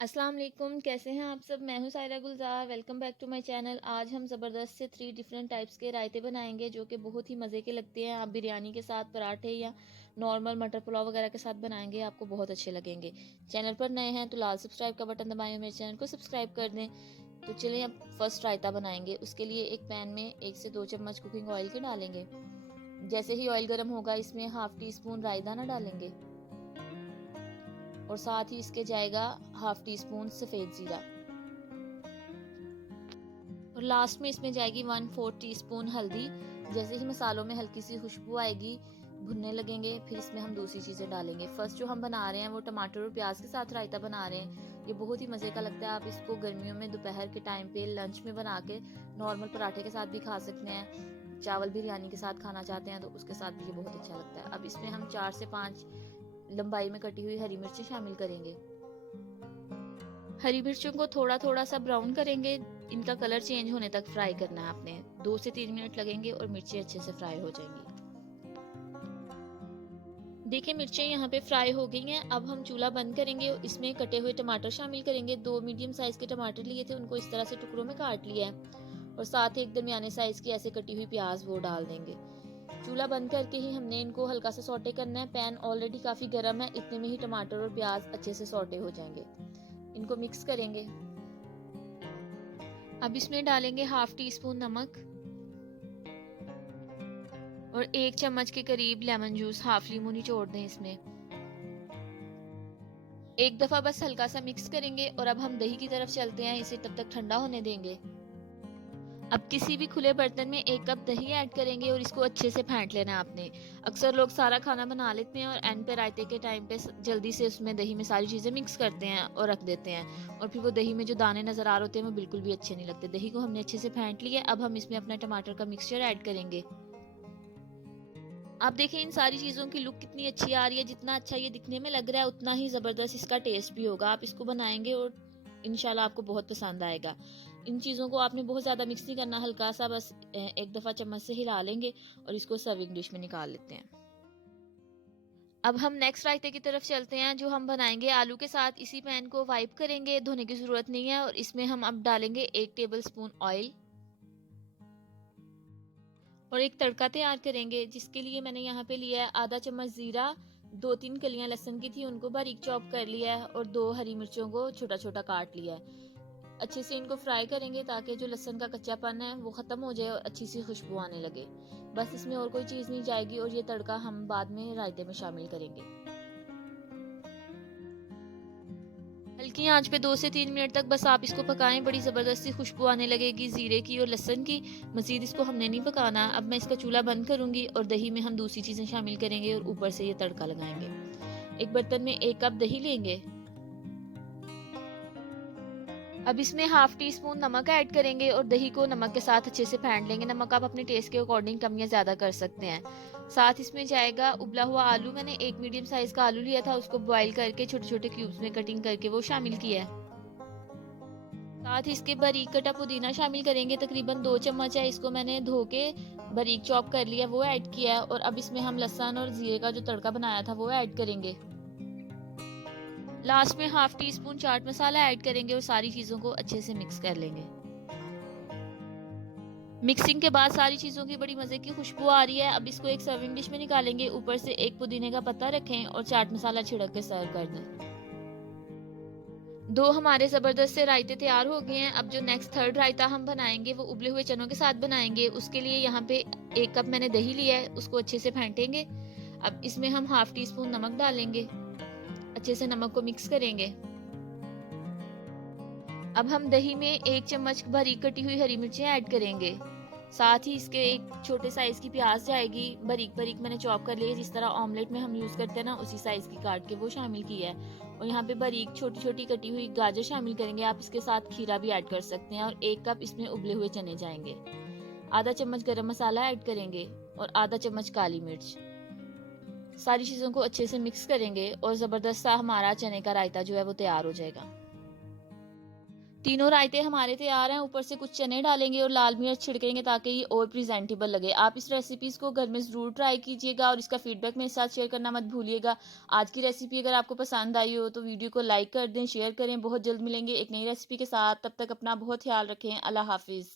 अस्सलाम वालेकुम, कैसे हैं आप सब। मैं हूं Saira Gulzar. Welcome back to my channel. आज हम ज़बरदस्त से 3 डिफरेंट टाइप्स के रायते बनाएंगे जो कि बहुत ही मज़े के लगते हैं। आप बिरयानी के साथ, पराठे या नॉर्मल मटर पुलाव वगैरह के साथ बनाएंगे, आपको बहुत अच्छे लगेंगे। चैनल पर नए हैं तो लाल सब्सक्राइब का बटन दबाएं और मेरे चैनल को सब्सक्राइब कर दें। तो चलिए अब फर्स्ट रायता बनाएंगे। उसके लिए एक पैन में 1 से 2 चम्मच कुकिंग ऑयल के डालेंगे। जैसे ही ऑयल गर्म होगा इसमें हाफ टी स्पून राई दाना डालेंगे और साथ ही इसके जाएगा हाफ टी स्पून सफ़ेद ज़ीरा और लास्ट में इसमें जाएगी 1/4 टीस्पून हल्दी। जैसे ही मसालों में हल्की सी खुशबू आएगी, भुनने लगेंगे, फिर इसमें हम दूसरी चीज़ें डालेंगे। फर्स्ट जो हम बना रहे हैं वो टमाटर और प्याज के साथ रायता बना रहे हैं। ये बहुत ही मज़े का लगता है। आप इसको गर्मियों में दोपहर के टाइम पे लंच में बना के नॉर्मल पराठे के साथ भी खा सकते हैं। चावल बिरयानी के साथ खाना चाहते हैं तो उसके साथ भी ये बहुत अच्छा लगता है। अब इसमें हम 4 से 5 लंबाई में कटी हुई हरी मिर्चें शामिल करेंगे। हरी मिर्चों को थोड़ा थोड़ा सा ब्राउन करेंगे। इनका कलर चेंज होने तक फ्राई करना है आपने। 2 से 3 मिनट लगेंगे और मिर्चें अच्छे से फ्राई हो जाएंगी। देखिए मिर्चें यहाँ पे फ्राई हो गई हैं। अब हम चूल्हा बंद करेंगे और इसमें कटे हुए टमाटर शामिल करेंगे। 2 मीडियम साइज के टमाटर लिए थे, उनको इस तरह से टुकड़ों में काट लिया है और साथ ही एक दरमियाने साइज की ऐसे कटी हुई प्याज वो डाल देंगे। चूल्हा बंद करके ही हमने इनको हल्का सा सौटे करना है। पैन ऑलरेडी काफी गर्म है, इतने में ही टमाटर और प्याज अच्छे से सौटे हो जाएंगे। इनको मिक्स करेंगे। अब इसमें डालेंगे हाफ टी स्पून नमक और 1 चम्मच के करीब लेमन जूस। हाफ लीमू निचोड़ दें इसमें। एक दफा बस हल्का सा मिक्स करेंगे और अब हम दही की तरफ चलते हैं। इसे तब तक ठंडा होने देंगे। अब किसी भी खुले बर्तन में 1 कप दही ऐड करेंगे और इसको अच्छे से फेंट लेना है आपने। अक्सर लोग सारा खाना बना लेते हैं और एंड पे रायते के टाइम पे जल्दी से उसमें दही में सारी चीज़ें मिक्स करते हैं और रख देते हैं, और फिर वो दही में जो दाने नज़र आ रहे होते हैं वो बिल्कुल भी अच्छे नहीं लगते। दही को हमने अच्छे से फेंट लिया। अब हम इसमें अपना टमाटर का मिक्सचर ऐड करेंगे। आप देखें इन सारी चीज़ों की लुक कितनी अच्छी आ रही है। जितना अच्छा ये दिखने में लग रहा है उतना ही ज़बरदस्त इसका टेस्ट भी होगा। आप इसको बनाएंगे और इंशाल्लाह आपको बहुत पसंद आएगा। इन चीज़ों को आपने बहुत ज़्यादा मिक्स नहीं करना, हल्का सा बस एक दफ़ा चम्मच से हिला लेंगे और इसको सर्विंग डिश में निकाल लेते हैं। अब हम नेक्स्ट रायते की तरफ चलते हैं जो हम बनाएंगे आलू के साथ। इसी पैन को वाइप करेंगे, धोने की ज़रूरत नहीं है, और इसमें हम अब डालेंगे 1 टेबल स्पून ऑयल और एक तड़का तैयार करेंगे, जिसके लिए मैंने यहाँ पे लिया है आधा चम्मच जीरा, 2-3 कलियां लहसुन की थी उनको बारीक चॉप कर लिया है और 2 हरी मिर्चों को छोटा छोटा काट लिया है। अच्छे से इनको फ्राई करेंगे ताकि जो लहसुन का कच्चापन है वो खत्म हो जाए और अच्छी सी खुशबू आने लगे। बस इसमें और कोई चीज़ नहीं जाएगी और ये तड़का हम बाद में रायते में शामिल करेंगे। हल्की आंच पे 2 से 3 मिनट तक बस आप इसको पकाएं। बड़ी ज़बरदस्ती खुशबू आने लगेगी ज़ीरे की और लहसुन की। मज़ीद इसको हमने नहीं पकाना। अब मैं इसका चूल्हा बंद करूंगी और दही में हम दूसरी चीज़ें शामिल करेंगे और ऊपर से ये तड़का लगाएंगे। एक बर्तन में 1 कप दही लेंगे। अब इसमें हाफ टी स्पून नमक ऐड करेंगे और दही को नमक के साथ अच्छे से फेंट लेंगे। नमक आप अपने टेस्ट के अकॉर्डिंग कम या ज़्यादा कर सकते हैं। साथ इसमें जाएगा उबला हुआ आलू। मैंने 1 मीडियम साइज का आलू लिया था, उसको बॉईल करके छोटे छोटे क्यूब्स में कटिंग करके वो शामिल किया है। साथ ही इसके बारीक कटा पुदीना शामिल करेंगे। तकरीबन 2 चम्मच है, इसको मैंने धो के बारीक चॉप कर लिया, वो ऐड किया है। और अब इसमें हम लहसुन और जीरे का जो तड़का बनाया था वो ऐड करेंगे। लास्ट में half tea spoon chaat masala add करेंगे और सारी चीज़ों को अच्छे से मिक्स कर लेंगे। मिक्सिंग के बाद सारी चीज़ों की बड़ी मज़े की खुशबू आ रही है। अब इसको एक सर्विंग डिश में निकालेंगे। ऊपर से एक पुदीने का पत्ता रखें और चाट मसाला छिड़क के सर्व कर दें। 2 हमारे ज़बरदस्त से रायते तैयार हो गए हैं। अब जो नेक्स्ट थर्ड रायता हम बनाएंगे वो उबले हुए चनों के साथ बनाएंगे। उसके लिए यहाँ पे 1 कप मैंने दही लिया है, उसको अच्छे से फेंटेंगे। अब इसमें हम हाफ टी स्पून नमक डालेंगे। अच्छे से नमक को मिक्स करेंगे। अब हम दही में 1 चम्मच बारीक कटी हुई हरी मिर्चें ऐड करेंगे। साथ ही इसके एक छोटे साइज की प्याज जाएगी, बारीक बारीक मैंने चॉप कर लिया है। जिस तरह ऑमलेट में हम यूज करते हैं ना, उसी साइज की काट के वो शामिल किया है। और यहाँ पे बारीक छोटी छोटी कटी हुई गाजर शामिल करेंगे। आप इसके साथ खीरा भी ऐड कर सकते हैं। और 1 कप इसमें उबले हुए चने जाएंगे। आधा चम्मच गरम मसाला ऐड करेंगे और आधा चम्मच काली मिर्च। सारी चीजों को अच्छे से मिक्स करेंगे और जबरदस्त सा हमारा चने का रायता जो है वो तैयार हो जाएगा। तीनों रायते हमारे तैयार हैं। ऊपर से कुछ चने डालेंगे और लाल मिर्च छिड़केंगे ताकि ये और प्रेजेंटेबल लगे। आप इस रेसिपीज़ को घर में ज़रूर ट्राई कीजिएगा और इसका फीडबैक मेरे साथ शेयर करना मत भूलिएगा। आज की रेसिपी अगर आपको पसंद आई हो तो वीडियो को लाइक कर दें, शेयर करें। बहुत जल्द मिलेंगे एक नई रेसिपी के साथ। तब तक अपना बहुत ख्याल रखें। अल्लाह हाफिज़।